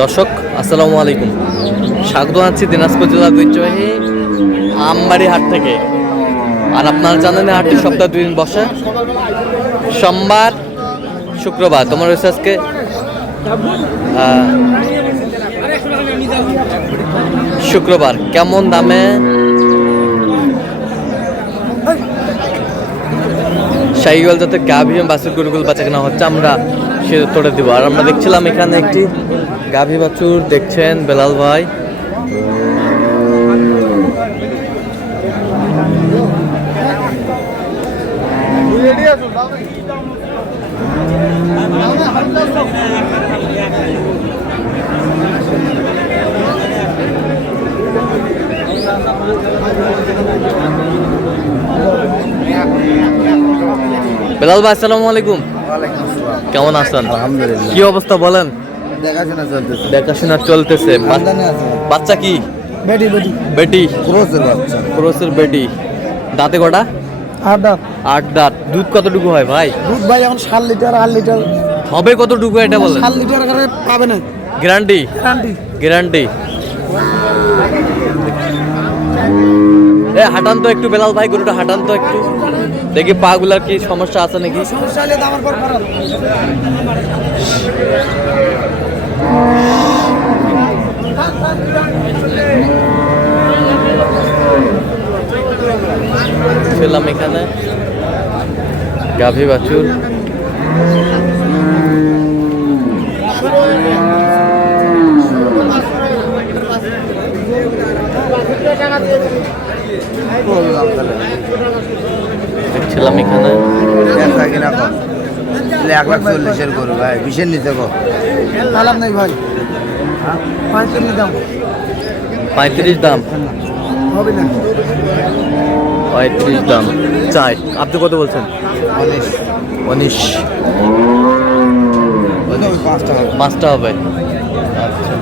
দর্শক, আসসালামু আলাইকুম। স্বাগত জানাচ্ছি দিনাজপুর জেলার ঐতিহ্যবাহী আমবাড়ি হাট থেকে। আর আপনারা জানেন হাটটি সপ্তাহে দুই দিন বসে। সোমবার, শুক্রবার, তোমার হচ্ছে আজকে শুক্রবার। কেমন দামে? শাহিওয়াল যাতে গাভী এবং বাছুর গরুগুলো বাচ্চা কেনা হচ্ছে। আমরা সে উত্তরটা দিব। আর আমরা দেখছিলাম এখানে একটি গাভী বাছুর, দেখছেন বেলাল ভাই। বেলাল ভাই, আসসালামু আলাইকুম। কেমন আছেন? আলহামদুলিল্লাহ। কি অবস্থা বলেন? দেখাশোনা চলতেছে। দেখাশোনা চলতেছে। বাচ্চা কি? বেটি বেটি। বেটি? ক্রোসের বাচ্চা। ক্রোসের বেটি। দাঁতে কটা? আর দাঁত। আট দাঁত। দুধ কতটুকু হয় ভাই? দুধ ভাই এখন সাত লিটার আট লিটার। হবে কতটুকু এটা বলেন? সাত লিটার করে পাবে না। গ্যারান্টি? গ্যারান্টি। গ্যারান্টি। এ, হাঁটান তো একটু বেলাল ভাই, গরুটা হাঁটান তো একটু। দেখি পা গুলার কি সমস্যা আছে নাকি? ছিলাম এখানে। গাভী বাছুর দেখছিলাম এখানে ব্যবসা কিনা কর এক লাখ চল্লিশের করু ভাই বিশের নিচে কর কালাম নাই ভাই। পঁয়ত্রিশ দাম। পঁয়ত্রিশ দাম? হবে না। পঁয়ত্রিশ দাম। চাই। আপনি কত বলছেন? উনিশ। উনিশ। পাঁচটা হবে। পাঁচটা হবে আচ্ছা।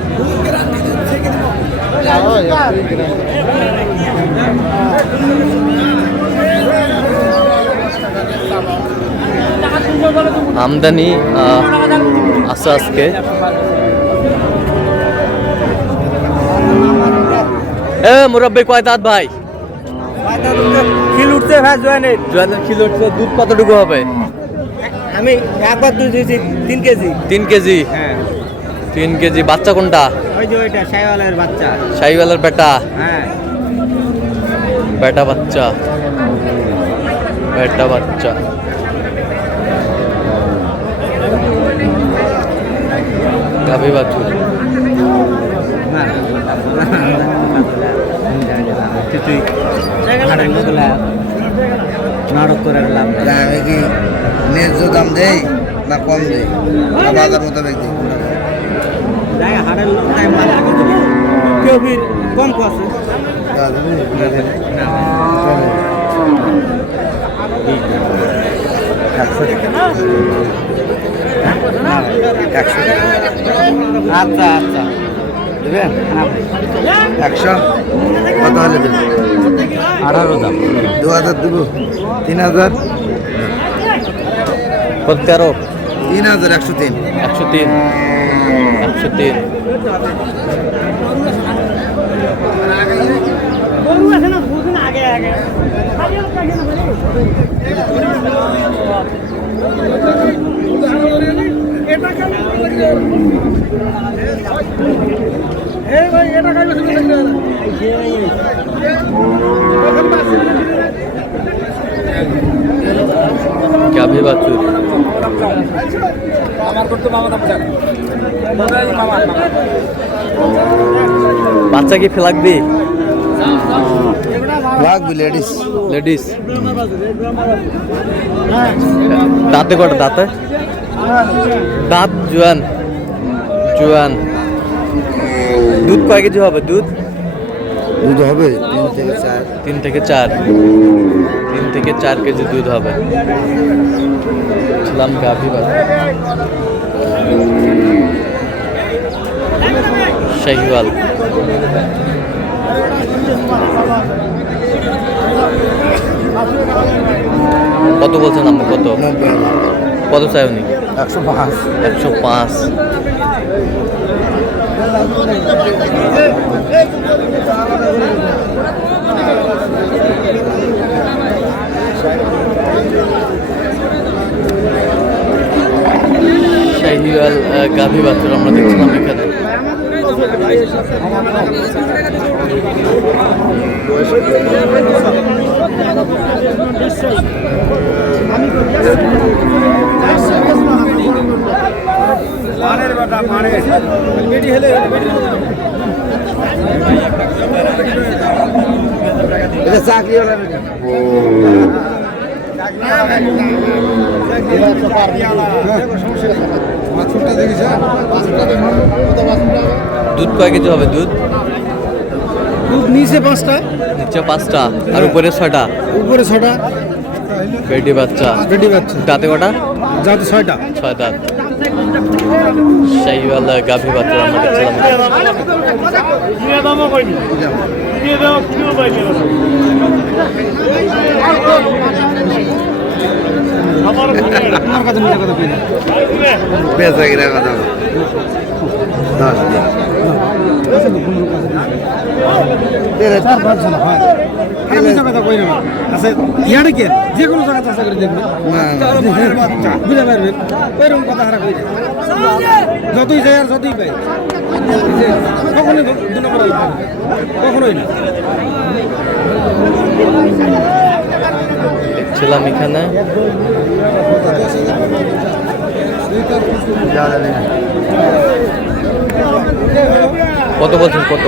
আমদানি আছে আজকে। এ মুরব্বী কয় দাঁত ভাই? খিল উঠছে ভাই জোয়ানের জোয়ানের কিলো দুধ কতটুকু হবে? আমি একবার দুধ দিয়েছি তিন কেজি। তিন কেজি? হ্যাঁ। তিন কেজি। বাচ্চা কোনটা? ওই যে ওইটা সাইওয়ালের বাচ্চা। শাহিওয়ালার বেটা? হ্যাঁ। বেটা বাচ্চা। বেটা বাচ্চা। গাভী বাছুর নাটক করে লাভ আমি কি ন্যায্য দাম দেই না কম দেই না বাজার মোতাবেক দিই কেউ ফির কম কছে আচ্ছা। আচ্ছা দেবেন একশো? কত হলে দেবেন আঠারো দাম। দু হাজার দেবো। তিন হাজার? তেরো তিন হাজার একশো তিন। একশো তিন। একশো তিন। গাভী বাছুর বাচ্চা কি ফেলাকবি লাগবে লেডিস লেডিস দাঁতে কটা দাঁতে দাঁত জোয়ান। জোয়ান। দুধ কয় কেজি হবে? দুধ? দুধ হবে তিন থেকে চার। তিন থেকে চার। তিন থেকে চার কেজি দুধ হবে। ছিলাম গাভী শাহিওয়াল। কত বলছেন আপনি? কত? কত চাই উনি একশো পাঁচ। একশো পাঁচ শাহিওয়াল গাভী বাছুর আমরা দেখছিলাম এখানে এটা চাকরি হলো বাছুরটা দুধ কয় কেজি হবে দুধ? দুধ নিচে পাঁচটা। নিচে পাঁচটা আর উপরে ছয়টা? উপরে ছটা বেটি বাচ্চা। বেটি বাচ্চা। দাঁতে কটা? যাতে ছয়টা। ছয় দাঁত। শাহিওয়াল গাভী বাছুর আমরা দেখছিলাম। মিথ্যা কথা না? বেচা কিনা কথা দশ দিন। চার পাঁচ জন হয় আছে ইয়ারে যে কোনো জায়গা চাষা করে দেখবেন না, বুঝে পারবেন কথা হারা কই যতই যায় আর যতই পাই কখনোই কখনোই না ছিলাম এখানে যাওয়া যাবে না। কত বলছেন কত?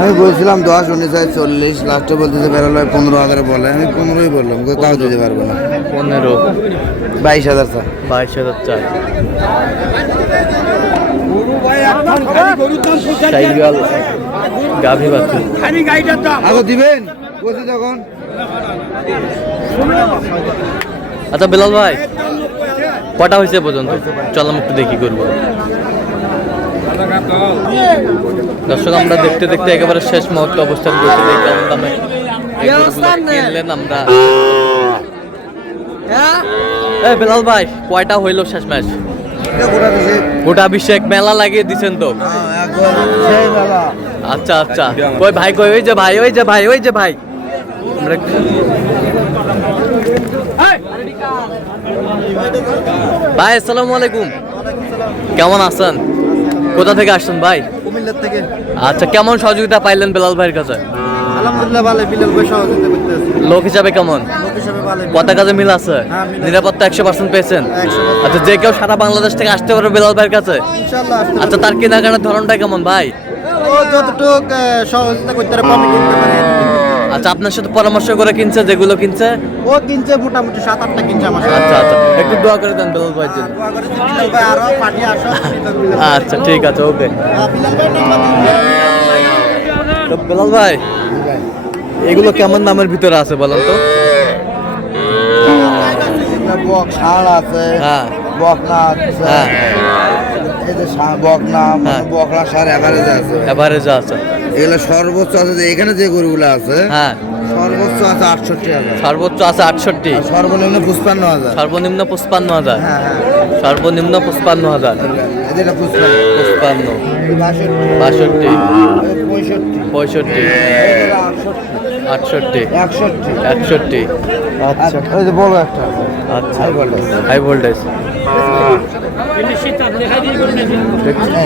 আমি বলছিলাম দশ উনিশ হয় চল্লিশ লাস্টে বলতেছে বেরোলো পনেরো হাজার বলে। আমি পনেরোই বললাম তাও দিতে পারব না। পনেরো। বাইশ হাজার স্যার। বাইশ হাজার চার। গাভী আগে দিবেন? বলছি তখন। আচ্ছা বেলাল ভাই কটা হয়েছে পর্যন্ত? চল আমি একটু দেখি করব। দর্শক আমরা দেখতে দেখতে একেবারে শেষ মুহূর্তে অবস্থান করছি। এই কেমন দামে কিনলেন আমরা। এই বেলাল ভাই কয়টা হইল শেষ ম্যাচ? গোটা অভিষেক মেলা লাগিয়ে দিছেন তো? হ্যাঁ, আচ্ছা আচ্ছা। কই ভাই কই ওই যে ভাই ওই যে ভাই ওই যে ভাই। ভাই আসসালামু আলাইকুম। কেমন আছেন? কোথা থেকে আসছেন ভাই? কুমিল্লার থেকে। আচ্ছা কেমন সহযোগিতা পাইলেন বেলাল ভাইয়ের কাছে? আলহামদুলিল্লাহ ভালো বিলাল ভাই সহযোগিতা করতেছে লোক হিসাবে কেমন? লোক হিসাবে ভালো। কথা কাজে মিল আছে? হ্যাঁ। নিরাপত্তা একশো পার্সেন্ট পেয়েছেন? 100% আচ্ছা যে কেউ সারা বাংলাদেশ থেকে আসতে পারবে বেলাল ভাইয়ের কাছে? ইনশাআল্লাহ আচ্ছা তার কেনাকাটার ধরনটা কেমন ভাই? ও যতটুক সহযোগিতা করতে পারে। আচ্ছা আপনার সাথে পরামর্শ করে কিনছে যেগুলো কিনছে? ও কিনছে মোটামুটি সাত আটটা কিনছে আমার সাথে। আচ্ছা আচ্ছা একটু দোয়া করে দেন বেলাল ভাইয়ের জন্য আচ্ছা ঠিক আছে ওকে। হ্যাঁ, তো বেলাল ভাই এগুলো কেমন দামের ভিতরে আছে বলেন তো? বক ষাঁড় আছে হ্যাঁ। বকনা আছে হ্যাঁ। এই যে ষাঁড়, বকনা হ্যাঁ। বকনা সার এভারেজ আছে। এভারেজ আছে। এগুলো সর্বোচ্চ আছে যে এখানে যে গরুগুলো আছে হ্যাঁ। সর্বোচ্চ আছে আটষট্টি হাজার। সর্বোচ্চ আছে আটষট্টি। সর্বনিম্ন পুষ্পান্ন হাজার। সর্বনিম্ন পঁচপান্ন হাজার। হ্যাঁ হ্যাঁ। সর্বনিম্ন পঁচপান্ন হাজার। পুষ্পান্ন পঁচপান্ন। বাষট্টি। পঁয়ষট্টি। আটষট্টি আটষট্টি। একষট্টি। একষট্টি। আচ্ছা ওই যে একটা। আচ্ছা। High voltage. হাই ভোল্টেজ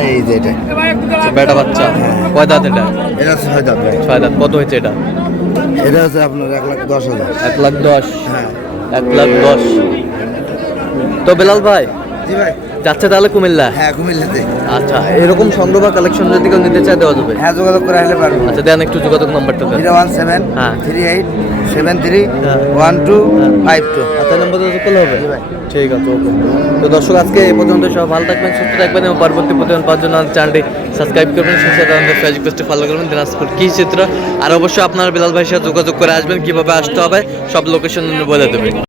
এই যে এটা। বেটা বাচ্চা। কয় দাঁত এটা? এটা ছয় দাঁত ছয় দাঁত। কত হয়েছে এটা? এটা হচ্ছে আপনার এক লাখ দশ হাজার। এক লাখ দশ? হ্যাঁ। এক লাখ দশ। তো বেলাল ভাই জি ভাই। যাচ্ছে তাহলে কুমিল্লা? হ্যাঁ কুমিল্লাতে। আচ্ছা এরকম সংগ্রহ বা কালেকশন যদি কেউ নিতে চায় দেওয়া যাবে? হ্যাঁ যোগাযোগ করে আসলে পারব। আচ্ছা দেন একটু যোগাযোগ নাম্বারটা দেন। জিরো ওয়ান সেভেন হ্যাঁ। থ্রি এইট সেভেন থ্রি হ্যাঁ। ওয়ান টু হ্যাঁ। Five two. আচ্ছা নম্বর যোগাযোগ করলে হবে? ঠিক আছে ওকে। তো দর্শক আজকে এই পর্যন্ত সব ভালো থাকবেন সুস্থ থাকবেন এবং পরবর্তী প্রতিদিন পাওয়ার জন্য চ্যানেলটি সাবস্ক্রাইব করবেন ফেসবুক পেজটি ফলো করবেন দিনাজপুর কি চিত্র। আর অবশ্যই আপনার বিলাল ভাইয়ের সাথে যোগাযোগ করে আসবেন কীভাবে আসতে হবে সব লোকেশন বলে দেবেন।